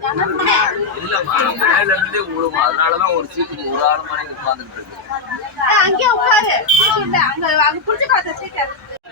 இல்லம்மா மேல இருந்தே விழுமா அதனாலதான் ஒரு சீட்டுக்கு ஒரு ஆறு உட்கார்ந்துட்டு இருக்கு.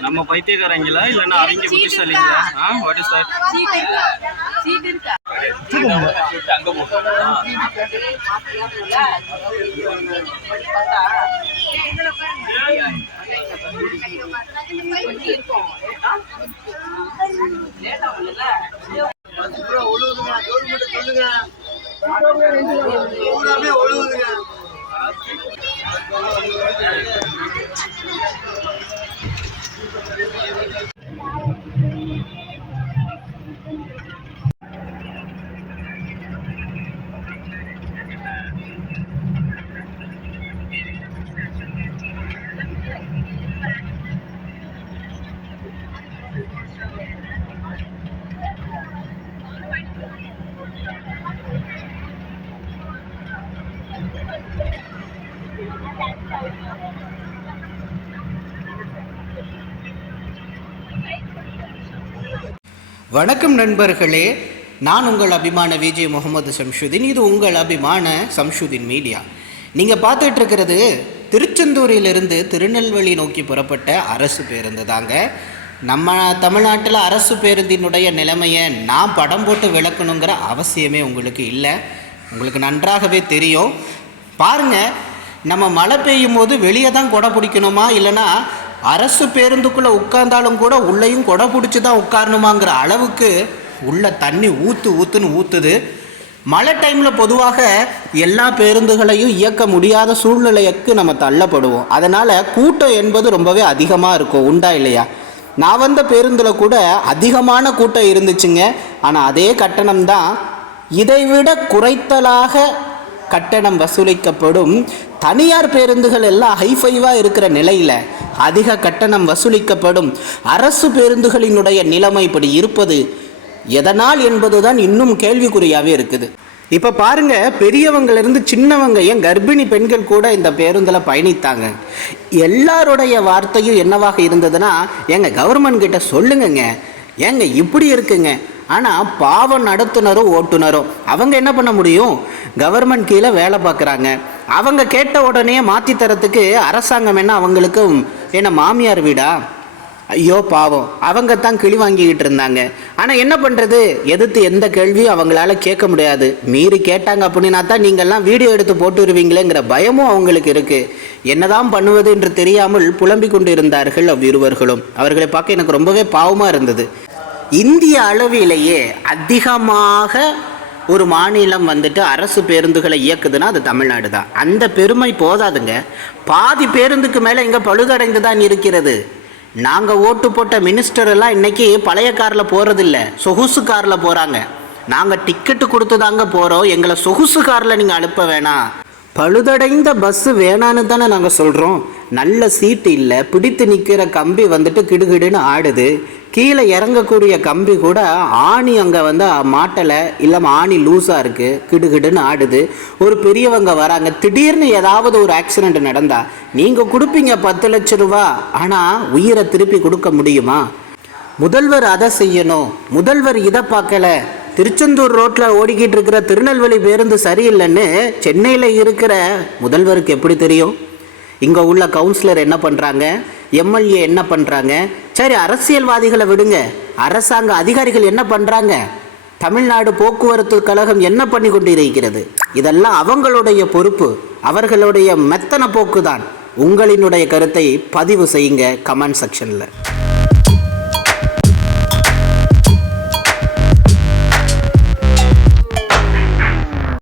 நம்ம பைத்தியக்காரங்களா? இல்லைன்னா அவங்க புத்திசாலிங்களா ஆ வாட் இஸ் தட் சீட் இருக்கா? அங்க போட்டோம் வணக்கம் நண்பர்களே. நான் உங்கள் அபிமான விஜய் முகமது சம்ஷுதீன் இது உங்கள் அபிமான சம்ஷுதீன் மீடியா. நீங்கள் பார்த்துட்டு இருக்கிறது திருச்செந்தூரிலிருந்து திருநெல்வேலி நோக்கி புறப்பட்ட அரசு பேருந்து தாங்க. நம்ம தமிழ்நாட்டில் அரசு பேருந்தினுடைய நிலைமையை நான் படம் போட்டு விளக்கணுங்கிற அவசியமே உங்களுக்கு இல்லை. உங்களுக்கு நன்றாகவே தெரியும். பாருங்க நம்ம மழை பெய்யும் போது வெளியே தான் கொடை பிடிக்கணுமா? இல்லைன்னா அரசு பேருந்துக்குள்ளே உட்கார்ந்தாலும் கூட உள்ளேயும் கொடை பிடிச்சி தான் உட்காரணுமாங்கிற அளவுக்கு உள்ள தண்ணி ஊற்று ஊற்றுன்னு ஊற்றுது மழை டைமில் பொதுவாக எல்லா பேருந்துகளையும் இயக்க முடியாத சூழ்நிலைக்கு நம்ம தள்ளப்படுவோம். அதனால் கூட்டம் என்பது ரொம்பவே அதிகமாக இருக்கும். உண்டா இல்லையா? நான் வந்த பேருந்தில் கூட அதிகமான கூட்டம் இருந்துச்சுங்க. ஆனால் அதே கட்டணம் தான் இதைவிட குறைத்தலாக கட்டணம் வசூலிக்கப்படும். தனியார் பேருந்துகள் எல்லாம் ஹைஃபைவாக இருக்கிற நிலையில் அதிக கட்டணம் வசூலிக்கப்படும் அரசு பேருந்துகளினுடைய நிலைமை இப்படி இருப்பது எதனால் என்பதுதான் இன்னும் கேள்விக்குறியாகவே இருக்குது. இப்போ பாருங்க பெரியவங்கலேருந்து சின்னவங்க ஏன் கர்ப்பிணி பெண்கள் கூட இந்த பேருந்தில் பயணித்தாங்க? எல்லாருடைய வார்த்தையும் என்னவாக இருந்ததுன்னா எங்க கவர்மெண்ட் கிட்ட சொல்லுங்கங்க. ஏங்க இப்படி இருக்குங்க. ஆனால் பாவம் நடத்துனரும் ஓட்டுநரும் அவங்க என்ன பண்ண முடியும்? கவர்மெண்ட் கீழே வேலை பார்க்குறாங்க. அவங்க கேட்ட உடனே மாற்றி தரத்துக்கு அரசாங்கம் என்ன அவங்களுக்கும் ஏன்னா மாமியார் வீடா? ஐயோ பாவம். அவங்க தான் கிளி வாங்கிக்கிட்டு இருந்தாங்க. ஆனால் என்ன பண்ணுறது எதிர்த்து எந்த கேள்வியும் அவங்களால கேட்க முடியாது. மீறி கேட்டாங்க அப்படின்னா தான் நீங்கள்லாம் வீடியோ எடுத்து போட்டுருவீங்களேங்கிற பயமும் அவங்களுக்கு இருக்குது என்னதான் பண்ணுவது என்று தெரியாமல் புலம்பிக் கொண்டு இருந்தார்கள் அவ்விருவர்களும். அவர்களை பார்க்க எனக்கு ரொம்பவே பாவமாக இருந்தது. இந்திய அளவிலேயே அதிகமாக ஒரு மாநிலம் வந்துட்டு அரசு பேருந்துகளை இயக்குதுன்னா அது தமிழ்நாடு தான் அந்த பெருமை போதாதுங்க. பாதி பேருந்துக்கு மேலே இங்கே பழுதடைந்து தான் இருக்கிறது. நாங்கள் ஓட்டு போட்ட மினிஸ்டர் எல்லாம் இன்னைக்கு பழைய காரில் போகிறதில்ல சொகுசு காரில் போகிறாங்க நாங்கள் டிக்கெட்டு கொடுத்து தாங்க போகிறோம் எங்களை சொகுசு காரில் நீங்கள் அனுப்ப வேணாம். பழுதடைந்த பஸ்ஸு வேணான்னு தானே நாங்கள் சொல்கிறோம் நல்ல சீட்டு இல்லை பிடித்து நிற்கிற கம்பி வந்துட்டு கிடுகிடுன்னு ஆடுது. கீழே இறங்கக்கூடிய கம்பி கூட ஆணி அங்கே வந்து மாட்டலை இல்லாமல் ஆணி லூஸாக இருக்குது கிடுகிடுன்னு ஆடுது. ஒரு பெரியவங்க வராங்க திடீர்னு ஏதாவது ஒரு ஆக்சிடெண்ட் நடந்தா நீங்கள் கொடுப்பீங்க பத்து லட்ச ரூபா ஆனால் உயிரை திருப்பி கொடுக்க முடியுமா? முதல்வர் அதை செய்யணும். முதல்வர் இதை பார்க்கல. திருச்செந்தூர் ரோட்டில் ஓடிக்கிட்டு இருக்கிற திருநெல்வேலி பேருந்து சரியில்லைன்னு சென்னையில் இருக்கிற முதல்வருக்கு எப்படி தெரியும்? இங்கே உள்ள கவுன்சிலர் என்ன பண்ணுறாங்க எம்எல்ஏ என்ன பண்ணுறாங்க சரி அரசியல்வாதிகளை விடுங்க. அரசாங்க அதிகாரிகள் என்ன பண்ணுறாங்க தமிழ்நாடு போக்குவரத்து கழகம் என்ன பண்ணி கொண்டிருக்கிறது? இதெல்லாம் அவங்களுடைய பொறுப்பு. அவர்களுடைய மெத்தன போக்கு தான் உங்களினுடைய கருத்தை பதிவு செய்யுங்க கமெண்ட் செக்ஷனில்.